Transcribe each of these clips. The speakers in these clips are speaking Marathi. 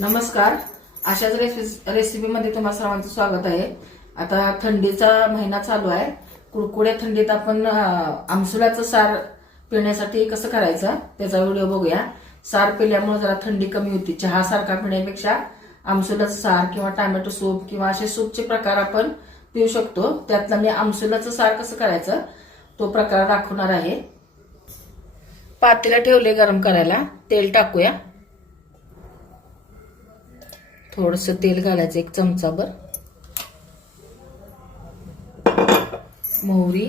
नमस्कार. अशाच रेसिपी रेसिपीमध्ये तुम्हा सर्वांचं स्वागत आहे. आता थंडीचा महिना चालू आहे. कुडकुड्या थंडीत आपण आमसुलाचं सार पिण्यासाठी कसं करायचं त्याचा व्हिडिओ बघूया. सार पिल्यामुळे जरा थंडी कमी होती. चहा सारखा पिण्यापेक्षा आमसुलाचं सार किंवा टॅमॅटो सूप किंवा असे सूपचे प्रकार आपण पिऊ शकतो. त्यातला मी आमसुलाचं सार कसं करायचं तो प्रकार दाखवणार आहे. पातेला ठेवले गरम करायला. तेल टाकूया. थोडंसं तेल घालायचं एक चमचाभर मोहरी.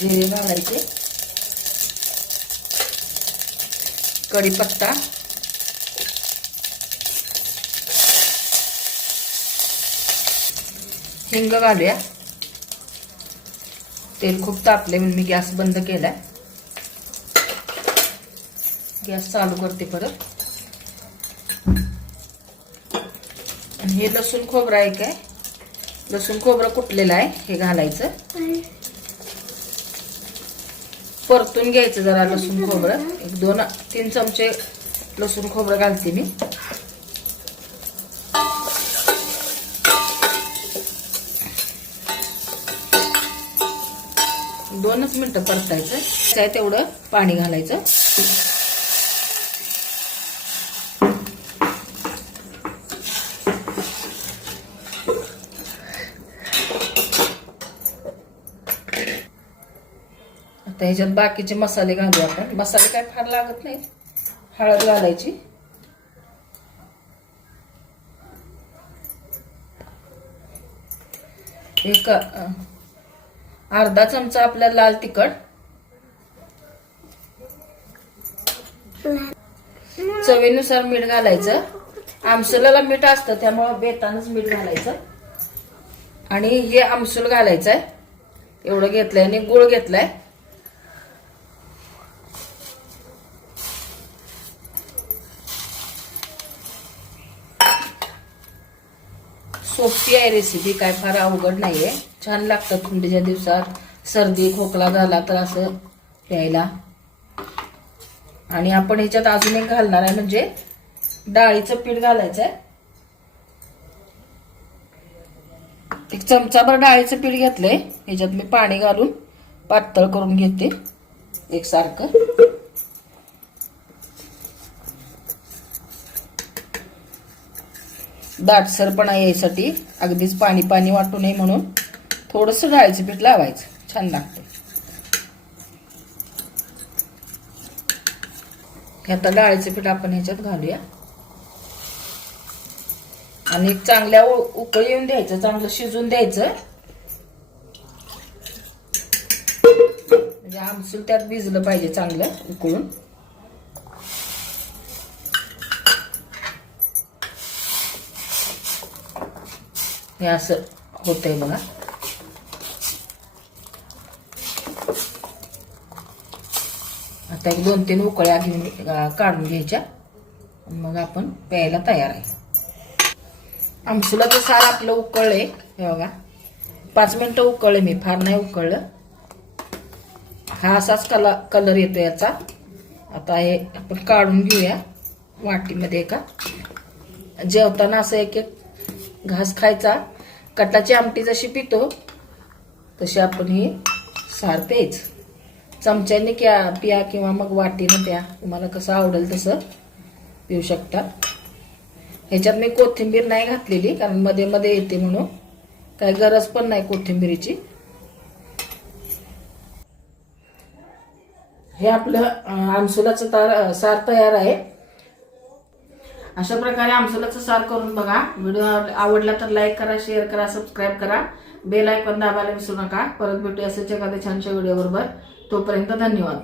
जिरे घालायचे. कढीपत्ता. हिंग घालूया. तेल खूप तापले म्हणून मी गॅस बंद केलाय. गॅस चालू करते परत. आणि हे लसूण खोबरं आहे काय? लसूण खोबरं कुटलेलं आहे हे घालायचं. परतून घ्यायचं जरा लसूण खोबरं. एक दोन तीन चमचे लसूण खोबरं घालते मी. दोनच मिनटं परतायचं. काय तेवढं पाणी घालायचं. आता ह्याच्यात बाकीचे मसाले घालू आपण. मसाले काय फार लागत नाही हळद घालायची. एक अर्धा चमचा आपल्या लाल तिखट. चवीनुसार मीठ घालायचं. आमसुलाला मीठ असतं त्यामुळं बेतानच मीठ घालायचं. आणि हे आमसूल घालायचं आहे एवढं घेतलंय आणि गुळ घेतलाय. सोपी आहे रेसिपी काय फार अवघड नाही आहे छान लागतं थंडीच्या दिवसात. सर्दी खोकला झाला तर असं प्यायला. आणि आपण ह्याच्यात अजून एक घालणार आहे म्हणजे डाळीचं पीठ घालायचं आहे एक चमचाभर डाळीचं पीठ घेतलंय. ह्याच्यात मी पाणी घालून पातळ करून घेते एकसारखं. दाटसरपणा यायसाठी अगदीच पाणी पाणी वाटू नये म्हणून थोडंसं डाळीचं पीठ लावायचं. छान लागतं हे आता डाळीचं पीठ आपण ह्याच्यात घालूया. आणि चांगल्या उकळ उकळी येऊन द्यायचं चांगलं शिजून द्यायचं. म्हणजे आमसूल त्यात भिजलं पाहिजे चांगलं उकळून. हे असं होतंय बघा. आता एक दोन तीन उकळ्या घेऊन काढून घ्यायच्या. मग आपण प्यायला तयार आहे. आमसुलाचं सार आपलं उकळलंय. हे बघा. पाच मिनटं उकळले मी. फार नाही उकळलं. हा असाच कला कलर येतो याचा. आता हे आपण काढून घेऊया वाटीमध्ये एका. जेवताना असं एक एक घास खायचा. कटाची आमटी जशी पितो तशी आपण ही सार प्यायच. चमच्याने क्या पिया किंवा मग वाटीनं प्या. तुम्हाला कसं आवडेल तसं पिऊ शकता. ह्याच्यात मी कोथिंबीर नाही घातलेली कारण मध्ये मध्ये येते म्हणून. काही गरज पण नाही कोथिंबीरीची. हे आपलं आमसुलाचं तार सार तयार आहे. अशा प्रकारे आमसुलाचं सार करून बघा. व्हिडिओ आवडला तर लाईक करा शेअर करा सबस्क्राईब करा. बेल आयकॉन दाबायला विसरू नका. परत भेटूया असेच एखाद्या छानशा व्हिडिओ बरोबर. तोपर्यंत धन्यवाद.